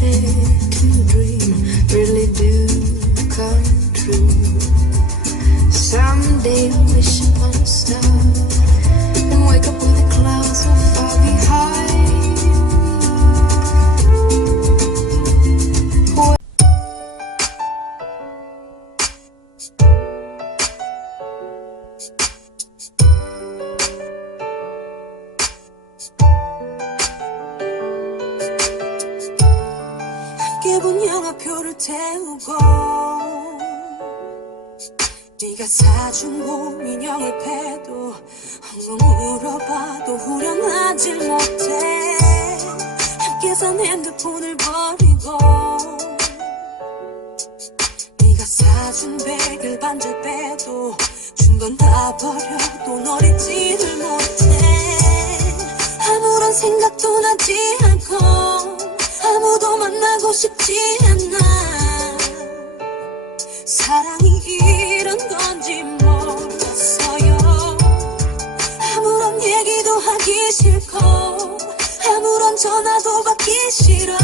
little dream really do come true. Someday I'll wish upon a star and wake up where the clouds are far behind. 함께 본 영화표를 태우고 네가 사준 곰 인형을 패도 엉엉 울어봐도 후련하질 못해. 함께 산 핸드폰을 버리고 네가 사준 베이글 반절 빼도 준 건 다 버려도 널 잊지를 못해. 아무런 생각도 나지 않고 아무도 만나고 싶지 않아. 사랑이 이런 건지 몰랐어요. 아무런 얘기도 하기 싫고 아무런 전화도 받기 싫어.